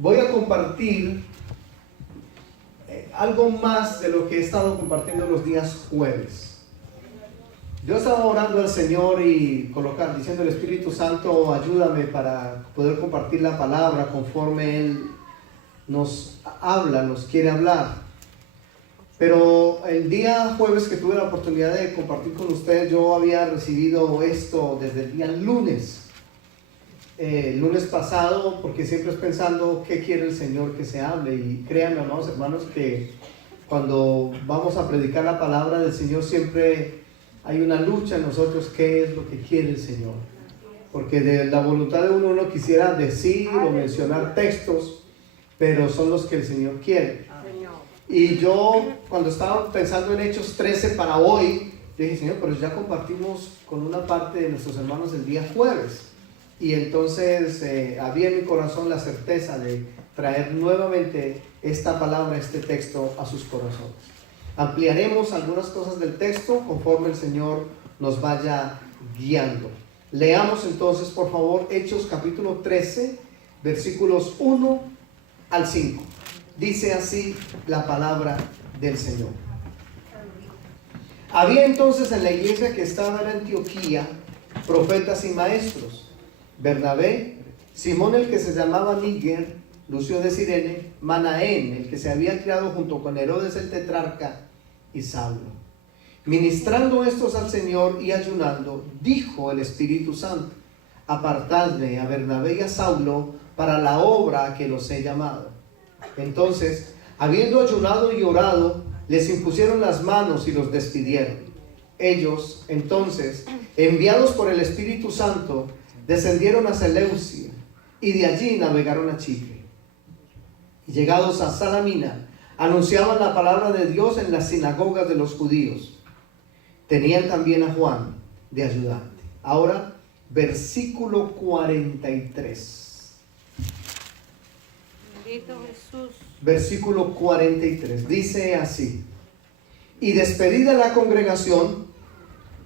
voy a compartir algo más de lo que he estado compartiendo los días jueves. Yo estaba orando al Señor y diciendo al Espíritu Santo, ayúdame para poder compartir la palabra conforme Él nos habla, nos quiere hablar. Pero el día jueves que tuve la oportunidad de compartir con ustedes, yo había recibido esto desde el día lunes. El lunes pasado, porque siempre es pensando qué quiere el Señor que se hable. Y créanme, amados hermanos, que cuando vamos a predicar la palabra del Señor siempre hay una lucha en nosotros, qué es lo que quiere el Señor. Porque de la voluntad de uno quisiera decir o mencionar textos, pero son los que el Señor quiere. Y yo, cuando estaba pensando en Hechos 13 para hoy, yo dije, Señor, pero ya compartimos con una parte de nuestros hermanos el día jueves. Y entonces había en mi corazón la certeza de traer nuevamente esta palabra, este texto a sus corazones. Ampliaremos algunas cosas del texto conforme el Señor nos vaya guiando. Leamos entonces, por favor, Hechos capítulo 13, versículos 1 al 5. Dice así la palabra del Señor. Había entonces en la iglesia que estaba en Antioquía profetas y maestros: Bernabé, Simón el que se llamaba Níger, Lucio de Cirene, Manaén el que se había criado junto con Herodes el tetrarca, y Saulo. Ministrando estos al Señor y ayunando, dijo el Espíritu Santo: apartadme a Bernabé y a Saulo para la obra a que los he llamado. Entonces, habiendo ayunado y orado, les impusieron las manos y los despidieron. Ellos, entonces, enviados por el Espíritu Santo, descendieron a Seleucia y de allí navegaron a Chipre. Y llegados a Salamina, anunciaban la palabra de Dios en las sinagogas de los judíos. Tenían también a Juan de ayudante. Ahora, versículo 43. Bendito Jesús. Versículo 43. Dice así: y despedida la congregación,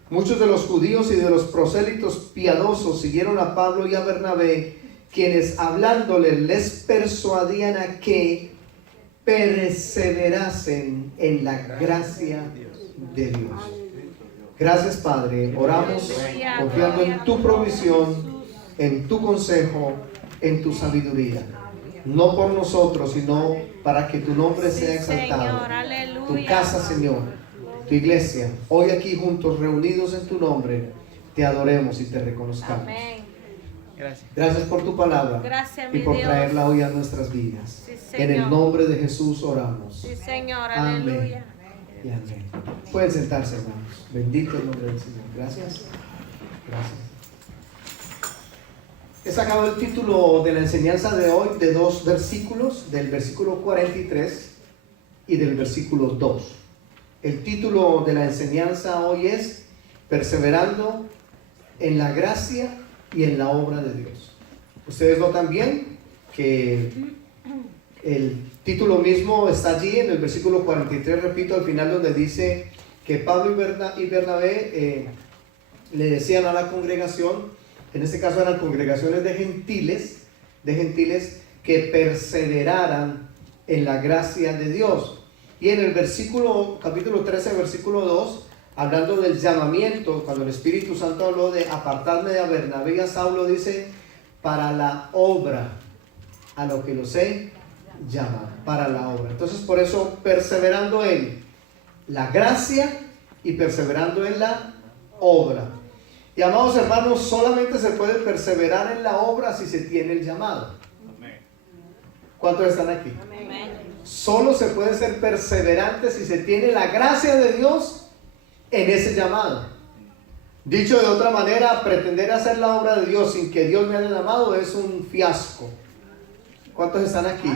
muchos de los judíos y de los prosélitos piadosos siguieron a Pablo y a Bernabé, quienes hablándoles les persuadían a que perseverasen en la gracia de Dios. Gracias, Padre. Oramos confiando en tu provisión, en tu consejo, en tu sabiduría. No por nosotros, sino para que tu nombre sea exaltado. Tu casa, Señor, tu iglesia, hoy aquí juntos, reunidos en tu nombre, te adoremos y te reconozcamos. Amén. Gracias por tu palabra. Gracias, y por Dios. Traerla hoy a nuestras vidas. Sí, En el Señor. nombre de Jesús oramos. Sí, Señor, Amén. aleluya. Y amén. Pueden sentarse, hermanos. Bendito el nombre del Señor. Gracias. Gracias. He sacado el título de la enseñanza de hoy de dos versículos, del versículo 43 y del versículo 2. El título de la enseñanza hoy es Perseverando en la gracia y en la obra de Dios. Ustedes notan bien que el título mismo está allí en el versículo 43, repito, al final, donde dice que Pablo y Bernabé le decían a la congregación, en este caso eran congregaciones de gentiles que perseveraran en la gracia de Dios. Y en el capítulo 13, versículo 2, hablando del llamamiento, cuando el Espíritu Santo habló de apartarme de Bernabé y a Saulo, dice, para la obra a lo que los he llamado, para la obra. Entonces, por eso, perseverando en la gracia y perseverando en la obra. Y amados hermanos, solamente se puede perseverar en la obra si se tiene el llamado. ¿Cuántos están aquí? Amén. Solo se puede ser perseverante si se tiene la gracia de Dios en ese llamado. Dicho de otra manera, pretender hacer la obra de Dios sin que Dios me haya llamado es un fiasco. ¿Cuántos están aquí?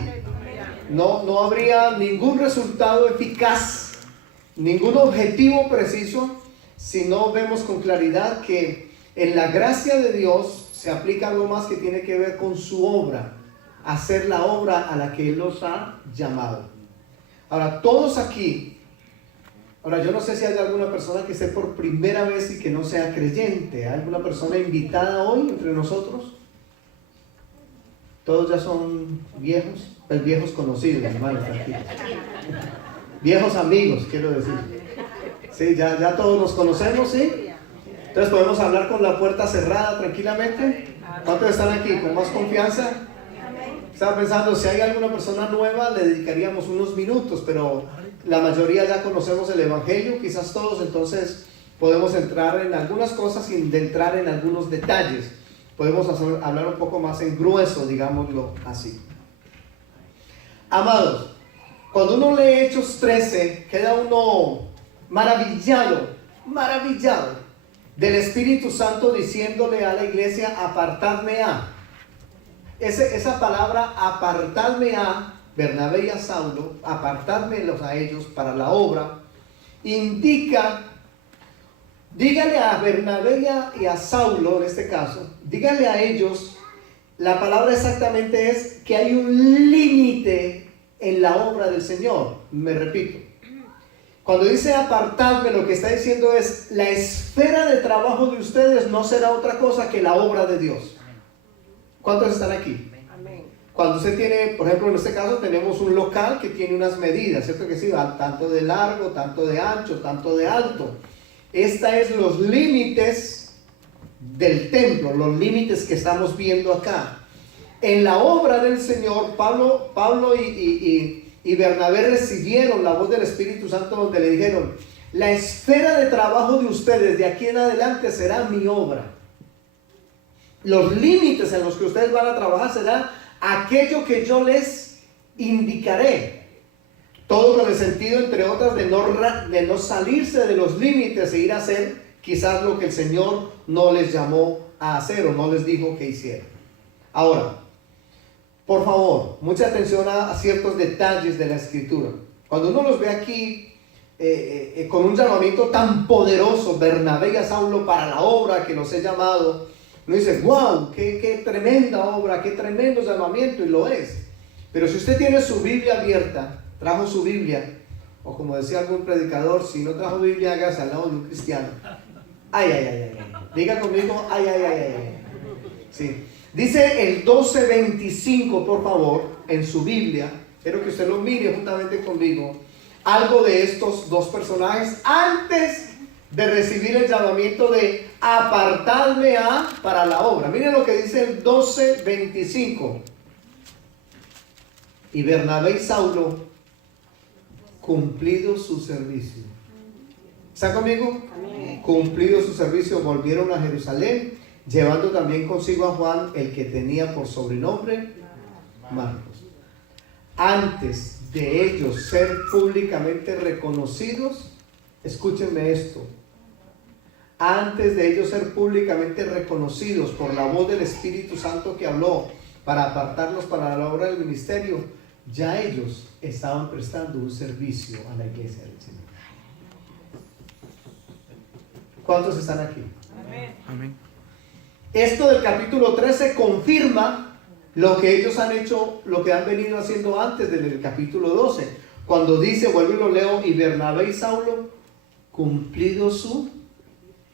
No habría ningún resultado eficaz, ningún objetivo preciso, si no vemos con claridad que en la gracia de Dios se aplica algo más que tiene que ver con su obra, hacer la obra a la que Él los ha llamado. Ahora, todos aquí, yo no sé si hay alguna persona que esté por primera vez y que no sea creyente. ¿Hay alguna persona invitada hoy entre nosotros? Todos ya son viejos, pues viejos conocidos, hermanos, tranquilos. Viejos amigos, quiero decir. Sí, ya todos nos conocemos, ¿sí? Entonces podemos hablar con la puerta cerrada tranquilamente. ¿Cuántos están aquí con más confianza? Estaba pensando, si hay alguna persona nueva, le dedicaríamos unos minutos, pero la mayoría ya conocemos el Evangelio, quizás todos, entonces podemos entrar en algunas cosas sin entrar en algunos detalles. Podemos hablar un poco más en grueso, digámoslo así. Amados, cuando uno lee Hechos 13, queda uno maravillado del Espíritu Santo diciéndole a la iglesia, apartadme a. Esa palabra, apartarme a Bernabé y a Saulo, apartármelos a ellos para la obra, indica, dígale a Bernabé y a Saulo, en este caso, dígale a ellos, la palabra exactamente es que hay un límite en la obra del Señor. Me repito, cuando dice apartarme, lo que está diciendo es, la esfera de trabajo de ustedes no será otra cosa que la obra de Dios. ¿Cuántos están aquí? Amén. Cuando usted tiene, por ejemplo, en este caso tenemos un local que tiene unas medidas, ¿cierto que sí? Tanto de largo, tanto de ancho, tanto de alto. Esta es los límites del templo, los límites que estamos viendo acá. En la obra del Señor, Pablo y Bernabé recibieron la voz del Espíritu Santo donde le dijeron, la esfera de trabajo de ustedes de aquí en adelante será mi obra. Los límites en los que ustedes van a trabajar será aquello que yo les indicaré. Todo con el sentido, entre otras, de no salirse de los límites e ir a hacer quizás lo que el Señor no les llamó a hacer o no les dijo que hicieran. Ahora, por favor, mucha atención a ciertos detalles de la Escritura. Cuando uno los ve aquí con un llamamiento tan poderoso, Bernabé y a Saulo para la obra que los he llamado, uno dice, wow, qué tremenda obra, qué tremendo llamamiento, y lo es. Pero si usted tiene su Biblia abierta, trajo su Biblia, o como decía algún predicador, si no trajo Biblia, hágase al lado de un cristiano. Ay. Diga conmigo, ay. Sí. Dice el 12:25, por favor, en su Biblia, quiero que usted lo mire juntamente conmigo, algo de estos dos personajes antes de recibir el llamamiento de apartarme para la obra. Miren lo que dice el 12:25. Y Bernabé y Saulo, cumplido su servicio. ¿Está conmigo? Amén. Cumplido su servicio, volvieron a Jerusalén, llevando también consigo a Juan, el que tenía por sobrenombre Marcos. Antes de ellos ser públicamente reconocidos, escúchenme esto, antes de ellos ser públicamente reconocidos por la voz del Espíritu Santo que habló para apartarlos para la obra del ministerio, ya ellos estaban prestando un servicio a la iglesia del Señor. ¿Cuántos están aquí? Amén. Esto del capítulo 13 confirma lo que ellos han hecho, lo que han venido haciendo antes del capítulo 12. Cuando dice, vuelvo y lo leo, y Bernabé y Saulo, cumplido su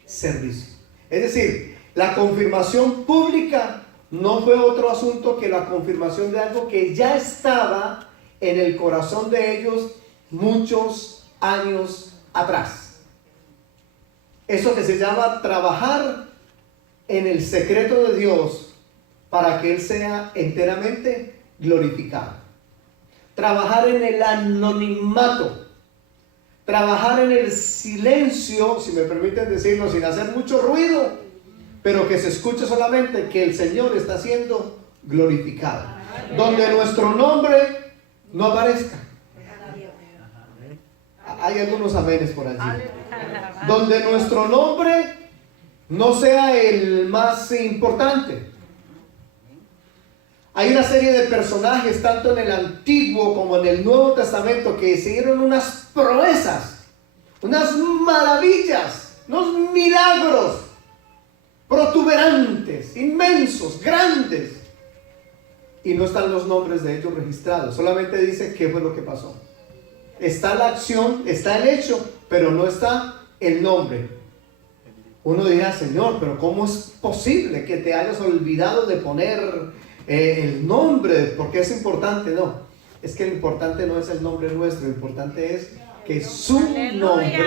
servicio. Es decir, la confirmación pública no fue otro asunto que la confirmación de algo que ya estaba en el corazón de ellos muchos años atrás. Eso que se llama trabajar en el secreto de Dios para que Él sea enteramente glorificado. Trabajar en el anonimato. Trabajar en el silencio, si me permiten decirlo, sin hacer mucho ruido, pero que se escuche solamente que el Señor está siendo glorificado. Donde nuestro nombre no aparezca. Hay algunos amenes por allí. Donde nuestro nombre no sea el más importante. Hay una serie de personajes, tanto en el Antiguo como en el Nuevo Testamento, que hicieron unas proezas, unas maravillas, unos milagros protuberantes, inmensos, grandes. Y no están los nombres de ellos registrados. Solamente dice qué fue lo que pasó. Está la acción, está el hecho, pero no está el nombre. Uno dirá, Señor, pero ¿cómo es posible que te hayas olvidado de poner el nombre, porque es importante, no. Es que lo importante no es el nombre nuestro, lo importante es que su nombre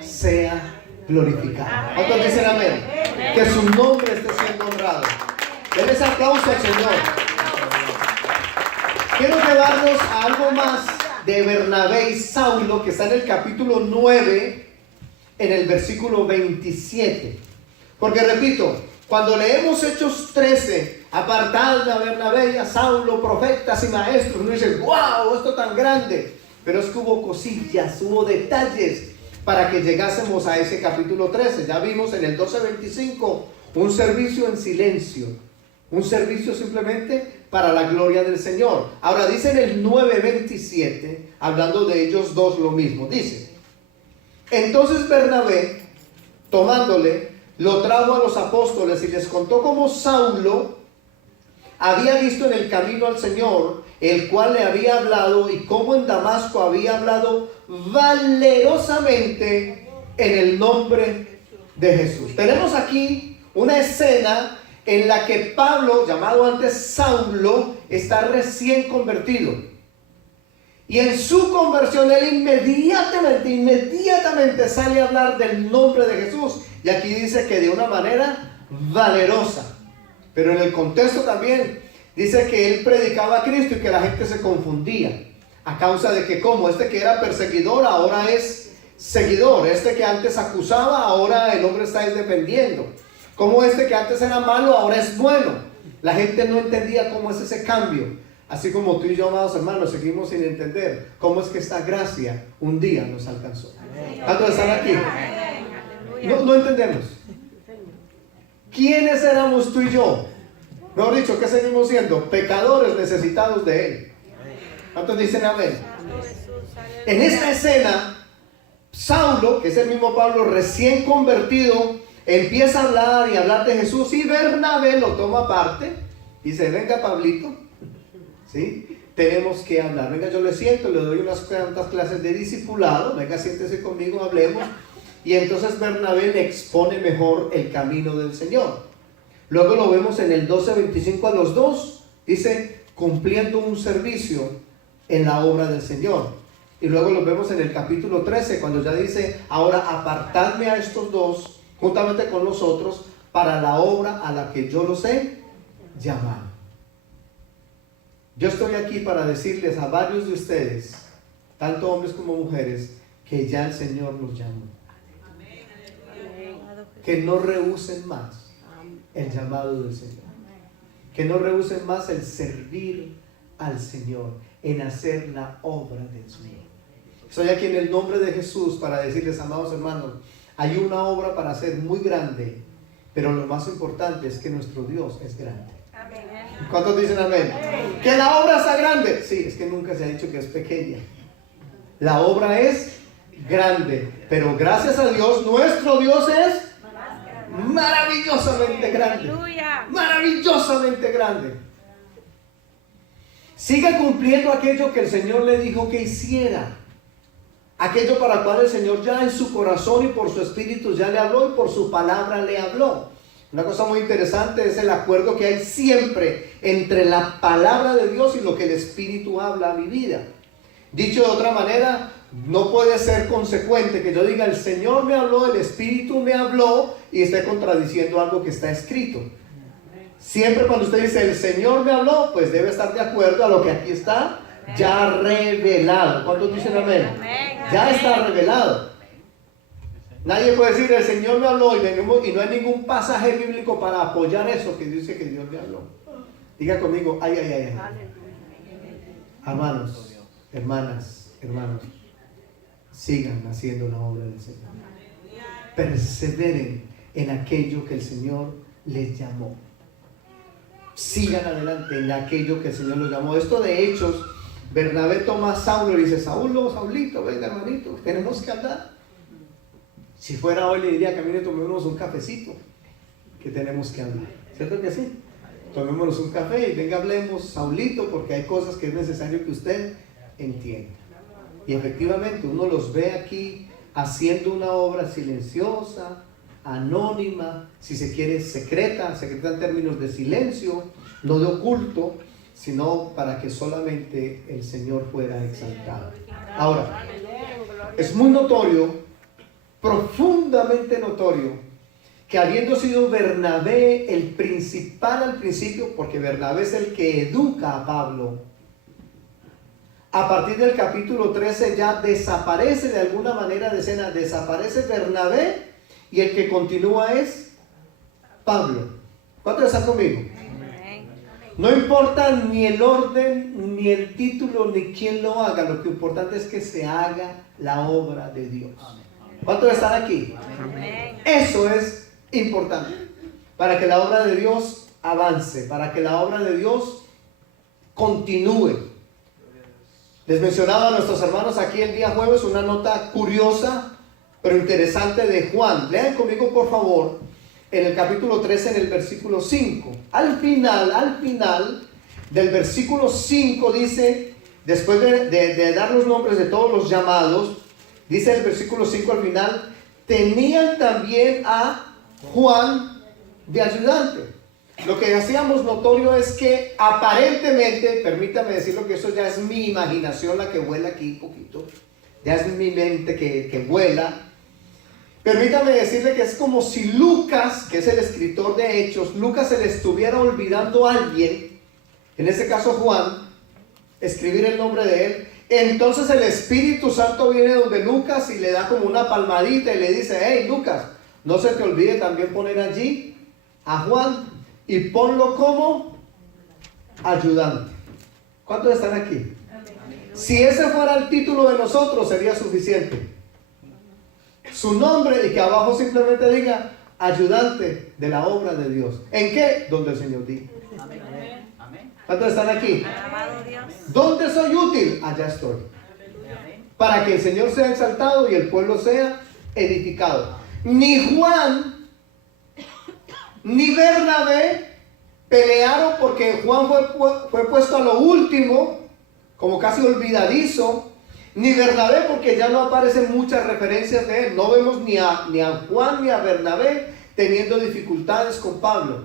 sea glorificado. ¿Cuántos dicen amén? Que su nombre esté siendo honrado. Denle ese aplauso al Señor. Quiero llevarnos a algo más de Bernabé y Saulo, que está en el capítulo 9, en el versículo 27. Porque repito, cuando leemos Hechos 13, apartadme a Bernabé y a Saulo, profetas y maestros, uno dice, wow, esto tan grande. Pero es que hubo cosillas, hubo detalles para que llegásemos a ese capítulo 13. Ya vimos en el 12:25 un servicio en silencio, un servicio simplemente para la gloria del Señor. Ahora dice en el 9:27, hablando de ellos dos lo mismo, dice: entonces Bernabé, tomándole, lo trajo a los apóstoles y les contó cómo Saulo había visto en el camino al Señor, el cual le había hablado, y cómo en Damasco había hablado valerosamente en el nombre de Jesús. Tenemos aquí una escena en la que Pablo, llamado antes Saulo, está recién convertido. Y en su conversión él inmediatamente sale a hablar del nombre de Jesús. Y aquí dice que de una manera valerosa. Pero en el contexto también dice que él predicaba a Cristo y que la gente se confundía. A causa de que como este que era perseguidor ahora es seguidor. Este que antes acusaba ahora el hombre está defendiendo. Como este que antes era malo ahora es bueno. La gente no entendía cómo es ese cambio. Así como tú y yo, amados hermanos, seguimos sin entender cómo es que esta gracia un día nos alcanzó. ¿Cuántos están aquí? No entendemos. ¿Quiénes éramos tú y yo? Mejor dicho, ¿qué seguimos siendo? Pecadores necesitados de Él. ¿Cuántos dicen amén? En esta escena, Saulo, que es el mismo Pablo recién convertido, empieza a hablar y hablar de Jesús, y Bernabé lo toma aparte. Dice, venga Pablito, ¿sí? Tenemos que hablar. Venga, yo le siento, le doy unas cuantas clases de discipulado. Venga, siéntese conmigo, hablemos. Y entonces Bernabé le expone mejor el camino del Señor. Luego lo vemos en el 12:25 a los dos. Dice, cumpliendo un servicio en la obra del Señor. Y luego lo vemos en el capítulo 13, cuando ya dice, ahora apartadme a estos dos, juntamente con los otros, para la obra a la que yo los he llamado. Yo estoy aquí para decirles a varios de ustedes, tanto hombres como mujeres, que ya el Señor los llamó. Que no rehúsen más el llamado del Señor. Que no rehúsen más el servir al Señor, en hacer la obra del Señor. Estoy aquí en el nombre de Jesús para decirles, amados hermanos, hay una obra para hacer muy grande, pero lo más importante es que nuestro Dios es grande. ¿Cuántos dicen amén? ¿Que la obra está grande? Sí, es que nunca se ha dicho que es pequeña. La obra es grande, pero gracias a Dios, nuestro Dios es maravillosamente grande. Maravillosamente grande. Siga cumpliendo aquello que el Señor le dijo que hiciera. Aquello para el cual el Señor ya en su corazón y por su espíritu ya le habló y por su palabra le habló. Una cosa muy interesante es el acuerdo que hay siempre entre la palabra de Dios y lo que el Espíritu habla a mi vida. Dicho de otra manera, no puede ser consecuente que yo diga el Señor me habló, el Espíritu me habló y esté contradiciendo algo que está escrito. Siempre cuando usted dice el Señor me habló, pues debe estar de acuerdo a lo que aquí está ya revelado. ¿Cuántos dicen amén? Ya está revelado. Nadie puede decir el Señor me habló y no hay ningún pasaje bíblico para apoyar eso que dice que Dios me habló. Diga conmigo, ay. Hermanos, hermanas, hermanos, sigan haciendo la obra del Señor. Perseveren en aquello que el Señor les llamó. Sigan adelante en aquello que el Señor los llamó. Esto de Hechos, Bernabé toma a Saulo y dice, Saulito, venga hermanito, tenemos que andar. Si fuera hoy le diría, camine, tomémonos un cafecito, que tenemos que hablar. ¿Cierto que sí? Tomémonos un café y venga, hablemos, Saulito, porque hay cosas que es necesario que usted entienda. Y efectivamente uno los ve aquí haciendo una obra silenciosa, anónima, si se quiere secreta en términos de silencio. no de oculto, sino para que solamente el Señor fuera exaltado. Ahora, es muy notorio, profundamente notorio, que habiendo sido Bernabé el principal al principio, porque Bernabé es el que educa a Pablo, a partir del capítulo 13 ya desaparece de alguna manera de escena, desaparece Bernabé y el que continúa es Pablo. ¿Cuántos están conmigo? No importa ni el orden, ni el título, ni quién lo haga, lo que importante es que se haga la obra de Dios. ¿Cuántos están aquí? Eso es importante para que la obra de Dios avance, para que la obra de Dios continúe. Les mencionaba a nuestros hermanos aquí el día jueves una nota curiosa pero interesante de Juan. Lean conmigo por favor en el capítulo 13, en el versículo 5. Al final del versículo 5 dice, después de dar los nombres de todos los llamados, dice el versículo 5 al final, tenían también a Juan de ayudante. Lo que hacíamos notorio es que aparentemente, permítame decirlo que eso ya es mi imaginación la que vuela aquí un poquito, ya es mi mente que vuela. Permítame decirle que es como si Lucas, que es el escritor de Hechos, Lucas se le estuviera olvidando a alguien, en este caso Juan, escribir el nombre de él. Entonces el Espíritu Santo viene donde Lucas y le da como una palmadita y le dice, hey Lucas, no se te olvide también poner allí a Juan y ponlo como ayudante. ¿Cuántos están aquí? Si ese fuera el título de nosotros sería suficiente. Su nombre y que abajo simplemente diga ayudante de la obra de Dios. ¿En qué? Donde el Señor diga. ¿Cuántos están aquí? ¿Dónde soy útil? Allá estoy. Para que el Señor sea exaltado y el pueblo sea edificado. Ni Juan ni Bernabé pelearon porque Juan fue puesto a lo último, como casi olvidadizo. Ni Bernabé porque ya no aparecen muchas referencias de él. No vemos ni a Juan ni a Bernabé teniendo dificultades con Pablo.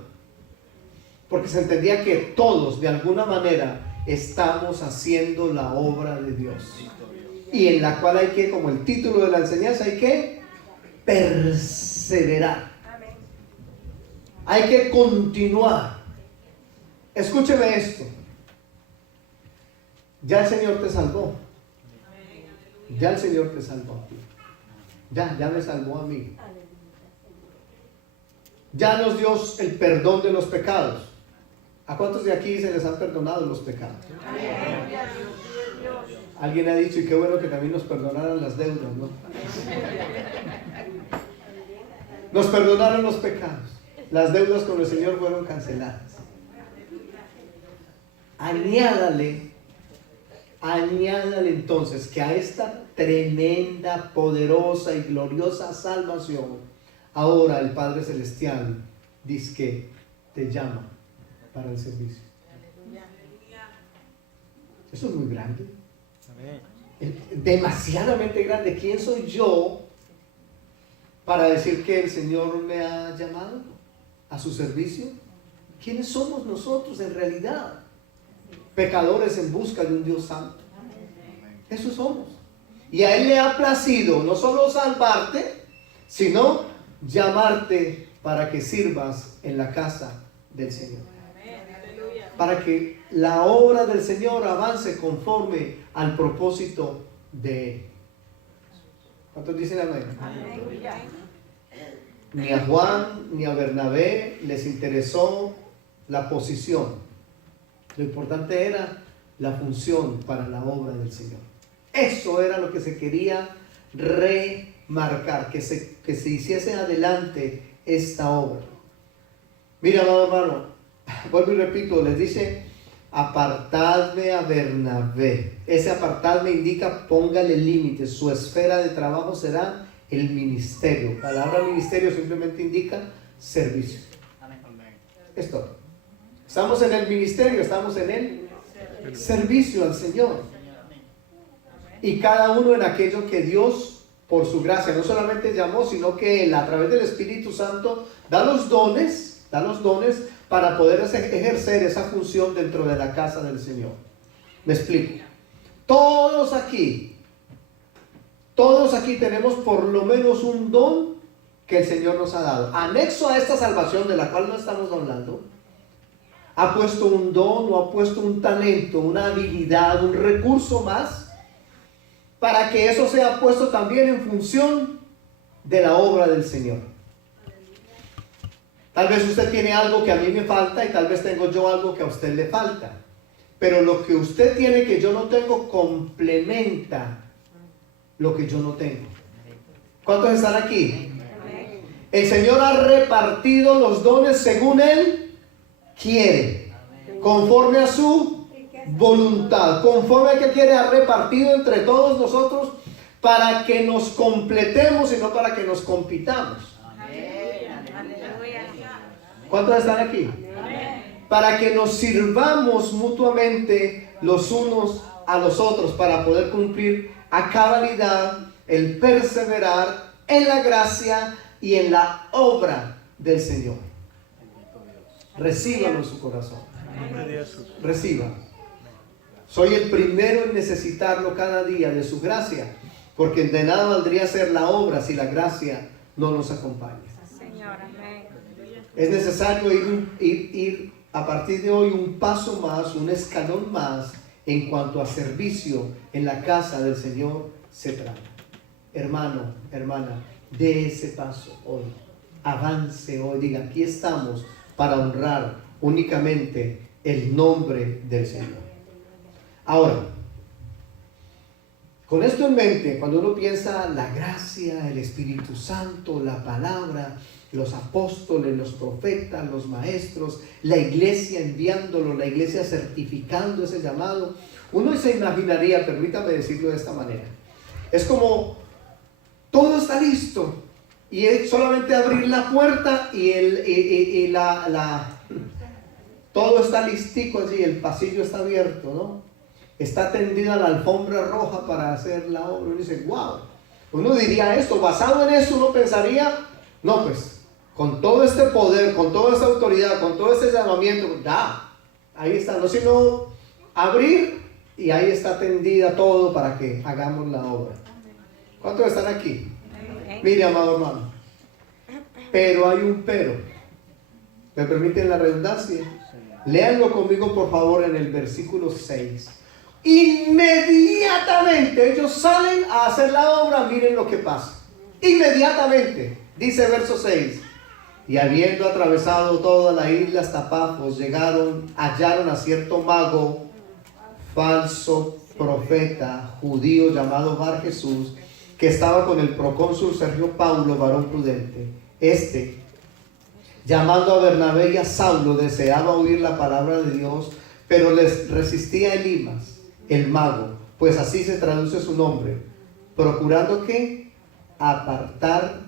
Porque se entendía que todos de alguna manera estamos haciendo la obra de Dios. Y en la cual hay que, como el título de la enseñanza, hay que perseverar. Hay que continuar. Escúcheme esto. Ya el Señor te salvó. Ya el Señor te salvó a ti. Ya me salvó a mí. Ya nos dio el perdón de los pecados. ¿A cuántos de aquí se les han perdonado los pecados? Alguien ha dicho, y qué bueno que también nos perdonaran las deudas, ¿no? Nos perdonaron los pecados. Las deudas con el Señor fueron canceladas. Añádale entonces que a esta tremenda, poderosa y gloriosa salvación, ahora el Padre Celestial dice que te llama para el servicio. Eso es muy grande. Demasiadamente grande. ¿Quién soy yo para decir que el Señor me ha llamado a su servicio? ¿Quiénes somos nosotros en realidad? Pecadores en busca de un Dios santo. Eso somos. Y a Él le ha placido no solo salvarte, sino llamarte para que sirvas en la casa del Señor. Para que la obra del Señor avance conforme al propósito de Él. ¿Cuántos dicen amén? Ni a Juan ni a Bernabé les interesó la posición. Lo importante era la función para la obra del Señor. Eso era lo que se quería remarcar, que se hiciese adelante esta obra. Mira, amado hermano, vuelvo y repito, les dice, apartadme a Bernabé. Ese apartadme indica, póngale límites. Su esfera de trabajo será el ministerio. La palabra ministerio simplemente indica servicio. Es todo. Estamos en el ministerio, estamos en el servicio al Señor. Y cada uno en aquello que Dios, por su gracia, no solamente llamó, sino que Él, a través del Espíritu Santo, da los dones para poder ejercer esa función dentro de la casa del Señor. Me explico. Todos aquí tenemos por lo menos un don que el Señor nos ha dado. Anexo a esta salvación de la cual no estamos hablando, ha puesto un don o ha puesto un talento, una habilidad, un recurso más, para que eso sea puesto también en función de la obra del Señor. Tal vez usted tiene algo que a mí me falta y tal vez tengo yo algo que a usted le falta. Pero lo que usted tiene que yo no tengo complementa lo que yo no tengo. ¿Cuántos están aquí? El Señor ha repartido los dones según Él quiere, conforme a su voluntad, conforme a que quiere, ha repartido entre todos nosotros para que nos completemos y no para que nos compitamos. ¿Cuántos están aquí? Para que nos sirvamos mutuamente los unos a los otros, para poder cumplir a cabalidad el perseverar en la gracia y en la obra del Señor. Recíbalo en su corazón. Reciba. Soy el primero en necesitarlo cada día de su gracia, porque de nada valdría ser la obra si la gracia no nos acompaña. Es necesario ir a partir de hoy un paso más, un escalón más en cuanto a servicio en la casa del Señor se trata. Hermano, hermana, dé ese paso hoy, avance hoy, diga, aquí estamos para honrar únicamente el nombre del Señor. Ahora, con esto en mente, cuando uno piensa la gracia, el Espíritu Santo, la palabra, los apóstoles, los profetas, los maestros, la iglesia enviándolo, la iglesia certificando ese llamado, uno se imaginaría, permítame decirlo de esta manera, es como todo está listo y es solamente abrir la puerta y todo está listico allí, el pasillo está abierto, ¿no? Está tendida la alfombra roja para hacer la obra. Uno dice, wow, uno diría esto, basado en eso uno pensaría, no, pues con todo este poder, con toda esta autoridad, con todo este llamamiento, ya, ahí está, no sino abrir y ahí está tendida todo para que hagamos la obra. ¿Cuántos están aquí? Mire, amado hermano, pero hay un pero. ¿Me permiten la redundancia? Léanlo conmigo por favor en el versículo 6. Inmediatamente ellos salen a hacer la obra. Miren lo que pasa. Inmediatamente, dice verso 6. Y habiendo atravesado toda la isla hasta Pafos, hallaron a cierto mago, falso profeta, judío llamado Bar Jesús, que estaba con el procónsul Sergio Paulo, varón prudente. Llamando a Bernabé y a Saulo, deseaba oír la palabra de Dios, pero les resistía Elimas, el mago, pues así se traduce su nombre, procurando que apartar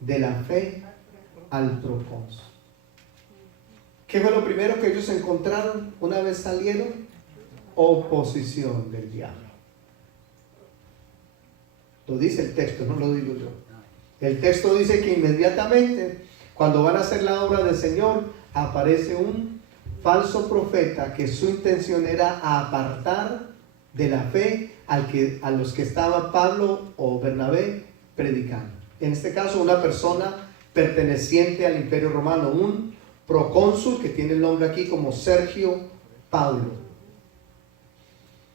de la fe al procónsul. ¿Qué fue lo primero que ellos encontraron una vez salieron? Oposición del diablo. Lo dice el texto, no lo digo yo. El texto dice que inmediatamente, cuando van a hacer la obra del Señor, aparece un falso profeta que su intención era apartar de la fe a los que estaba Pablo o Bernabé predicando. En este caso, una persona perteneciente al Imperio Romano, un procónsul que tiene el nombre aquí como Sergio Paulo.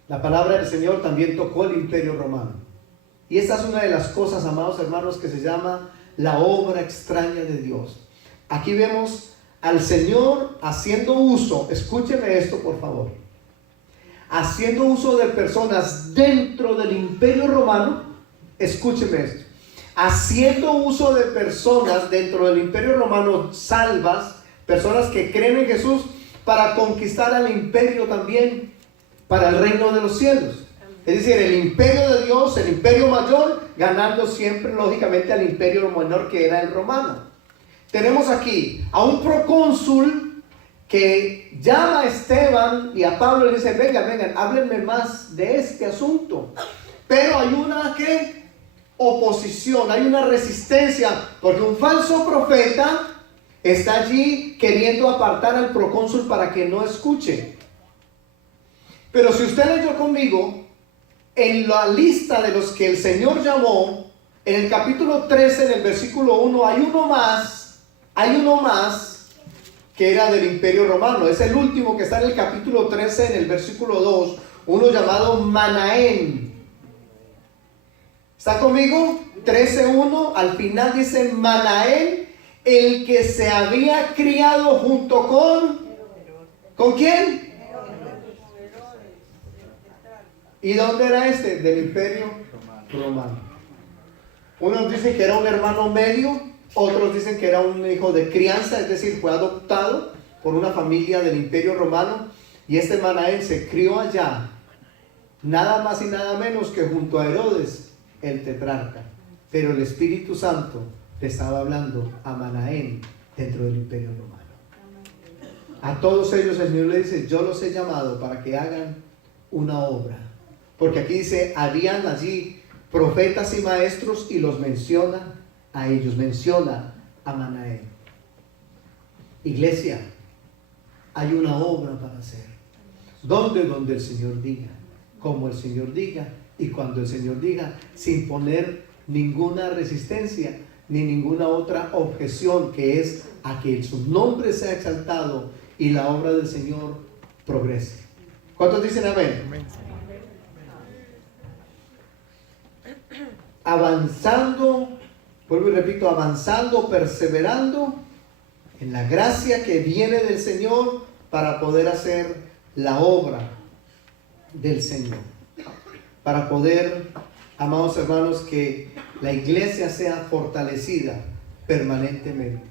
La palabra del Señor también tocó el Imperio Romano. Y esta es una de las cosas, amados hermanos, que se llama la obra extraña de Dios. Aquí vemos al Señor haciendo uso, escúcheme esto por favor, haciendo uso de personas dentro del Imperio Romano, escúcheme esto, haciendo uso de personas dentro del Imperio Romano salvas, personas que creen en Jesús, para conquistar al imperio también, para el reino de los cielos. Es decir, el imperio de Dios, el imperio mayor, ganando siempre lógicamente al imperio menor que era el romano. Tenemos aquí a un procónsul que llama a Esteban y a Pablo y le dice, vengan, háblenme más de este asunto. Pero hay una oposición, hay una resistencia, porque un falso profeta Está allí queriendo apartar al procónsul para que no escuche. Pero si usted leyó conmigo, en la lista de los que el Señor llamó, en el capítulo 13, en el versículo 1, hay uno más que era del Imperio Romano. Es el último que está en el capítulo 13, en el versículo 2, uno llamado Manaén. ¿Está conmigo? 13:1, al final dice Manaén, el que se había criado junto ¿con quién? ¿Y dónde era este? Del Imperio Romano. Unos dicen que era un hermano medio, otros dicen que era un hijo de crianza, es decir, fue adoptado por una familia del Imperio Romano, y este Manaén se crió allá, nada más y nada menos que junto a Herodes, el tetrarca. Pero el Espíritu Santo le estaba hablando a Manaén dentro del Imperio Romano. A todos ellos el Señor le dice: yo los he llamado para que hagan una obra. Porque aquí dice, habían allí profetas y maestros, y los menciona a ellos, menciona a Manaén. Iglesia, hay una obra para hacer. ¿Dónde? Donde el Señor diga, como el Señor diga, y cuando el Señor diga, sin poner ninguna resistencia ni ninguna otra objeción, que es a que su nombre sea exaltado y la obra del Señor progrese. ¿Cuántos dicen amén? Amén. Avanzando, vuelvo y repito, avanzando, perseverando en la gracia que viene del Señor para poder hacer la obra del Señor. Para poder, amados hermanos, que la iglesia sea fortalecida permanentemente.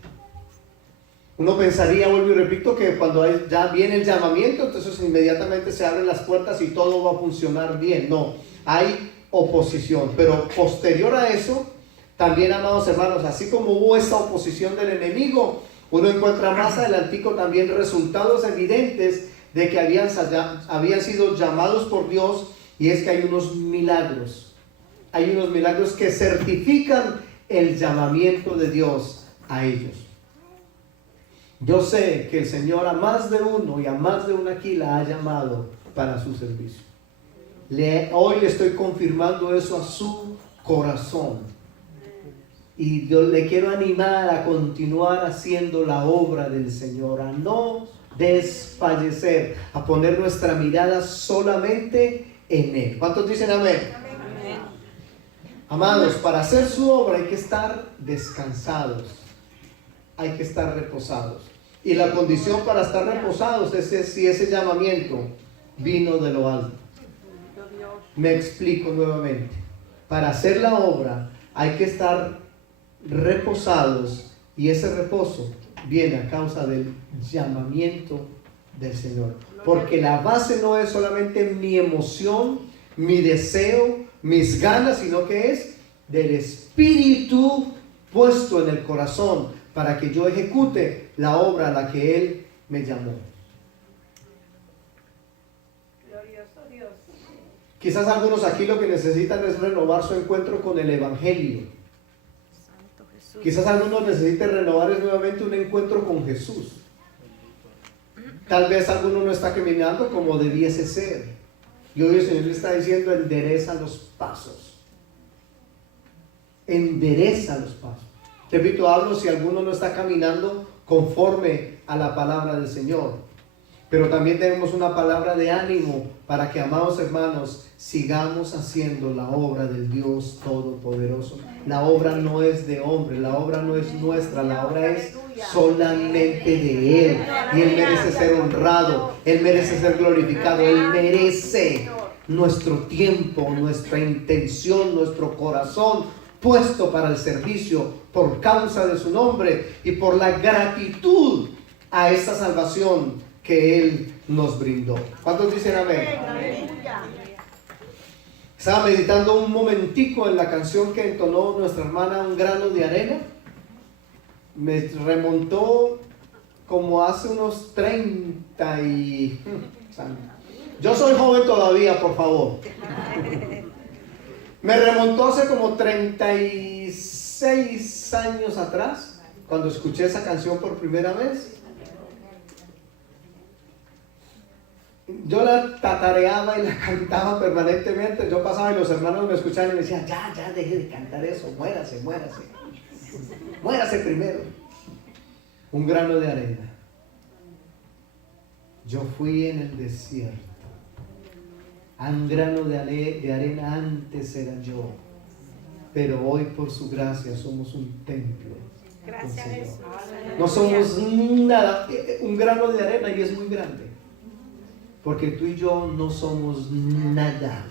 Uno pensaría, vuelvo y repito, que cuando ya viene el llamamiento, entonces inmediatamente se abren las puertas y todo va a funcionar bien. No, hay oposición, pero posterior a eso, también, amados hermanos, así como hubo esa oposición del enemigo, uno encuentra más adelantico también resultados evidentes de que habían sido llamados por Dios, y es que hay unos milagros que certifican el llamamiento de Dios a ellos. Yo sé que el Señor a más de uno y a más de una aquí la ha llamado para su servicio. Hoy le estoy confirmando eso a su corazón. Y yo le quiero animar a continuar haciendo la obra del Señor, a no desfallecer, a poner nuestra mirada solamente en Él. ¿Cuántos dicen amén? Amén. Amados, para hacer su obra hay que estar descansados, hay que estar reposados. Y la condición para estar reposados es si ese llamamiento vino de lo alto. Me explico nuevamente. Para hacer la obra hay que estar reposados, y ese reposo viene a causa del llamamiento del Señor. Porque la base no es solamente mi emoción, mi deseo, mis ganas, sino que es del Espíritu puesto en el corazón para que yo ejecute la obra a la que Él me llamó. Glorioso Dios. Quizás algunos aquí lo que necesitan es renovar su encuentro con el Evangelio. Quizás algunos necesiten renovar nuevamente un encuentro con Jesús. Tal vez alguno no está caminando como debiese ser. Y hoy el Señor le está diciendo: endereza los pasos. Endereza los pasos. Repito, hablo si alguno no está caminando conforme a la palabra del Señor. Pero también tenemos una palabra de ánimo para que, amados hermanos, sigamos haciendo la obra del Dios Todopoderoso. La obra no es de hombre, la obra no es nuestra, la obra es solamente de Él. Y Él merece ser honrado, Él merece ser glorificado, Él merece nuestro tiempo, nuestra intención, nuestro corazón puesto para el servicio por causa de su nombre y por la gratitud a esta salvación que Él nos brindó. ¿Cuántos dicen amén? Estaba meditando un momentico en la canción que entonó nuestra hermana Un Grano de Arena. Me remontó como hace unos 30 y... Yo soy joven todavía, por favor. Me remontó hace como 36 años atrás, cuando escuché esa canción por primera vez. Yo la tatareaba y la cantaba permanentemente. Yo pasaba y los hermanos me escuchaban y me decían, ya, deje de cantar eso, muérase primero. Un grano de arena. Yo fui en el desierto. Un grano de arena antes era yo, pero hoy por su gracia somos un templo. Gracias, Jesús. No somos nada, un grano de arena y es muy grande. Porque tú y yo no somos nada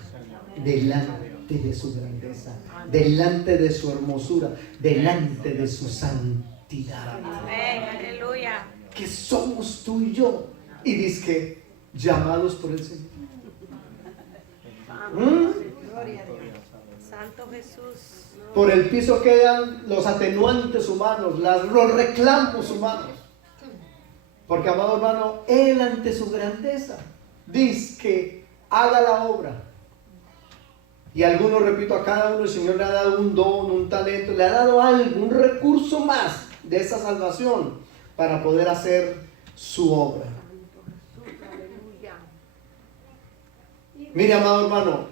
delante de su grandeza, delante de su hermosura, delante de su santidad. Amén, aleluya. Que somos tú y yo. Y dice que llamados por el Señor. Gloria a Dios. Santo Jesús. Por el piso quedan los atenuantes humanos, los reclamos humanos. Porque, amado hermano, Él ante su grandeza dice que haga la obra. Y algunos, repito, a cada uno el Señor le ha dado un don, un talento, le ha dado algo, un recurso más de esa salvación para poder hacer su obra. Mire, amado hermano,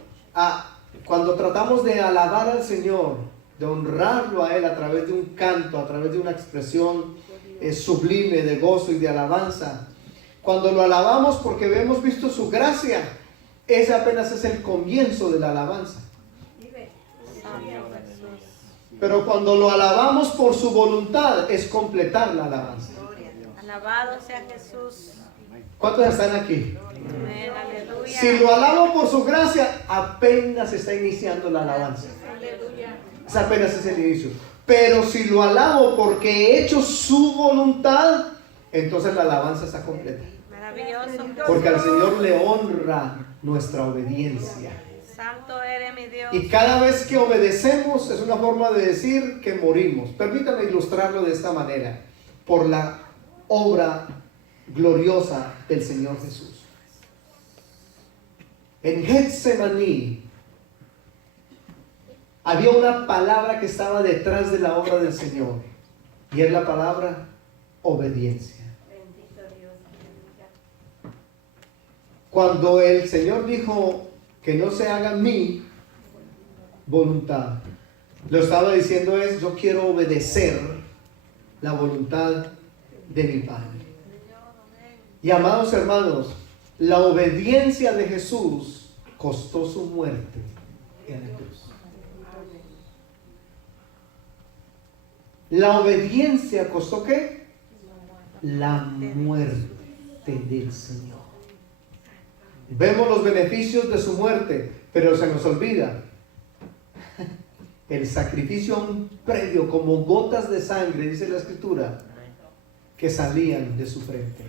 cuando tratamos de alabar al Señor, de honrarlo a Él a través de un canto, a través de una expresión sublime de gozo y de alabanza, cuando lo alabamos porque hemos visto su gracia, ese apenas es el comienzo de la alabanza. Pero cuando lo alabamos por su voluntad, es completar la alabanza. Alabado sea Jesús. ¿Cuántos están aquí? Amén, aleluya. Si lo alabo por su gracia, apenas está iniciando la alabanza. Aleluya. Ese apenas es el inicio. Pero si lo alabo porque he hecho su voluntad, entonces la alabanza está completa. Maravilloso. Porque al Señor le honra nuestra obediencia. Santo eres mi Dios. Y cada vez que obedecemos es una forma de decir que morimos. Permítame ilustrarlo de esta manera. Por la obra gloriosa del Señor Jesús. En Getsemaní había una palabra que estaba detrás de la obra del Señor. Y es la palabra obediencia. Bendito Dios. Cuando el Señor dijo que no se haga mi voluntad, lo estaba diciendo es: yo quiero obedecer la voluntad de mi Padre. Y amados hermanos, la obediencia de Jesús costó su muerte en la cruz. La obediencia costó ¿qué? La muerte del Señor. Vemos los beneficios de su muerte, pero se nos olvida el sacrificio aún previo, como gotas de sangre, dice la Escritura, que salían de su frente.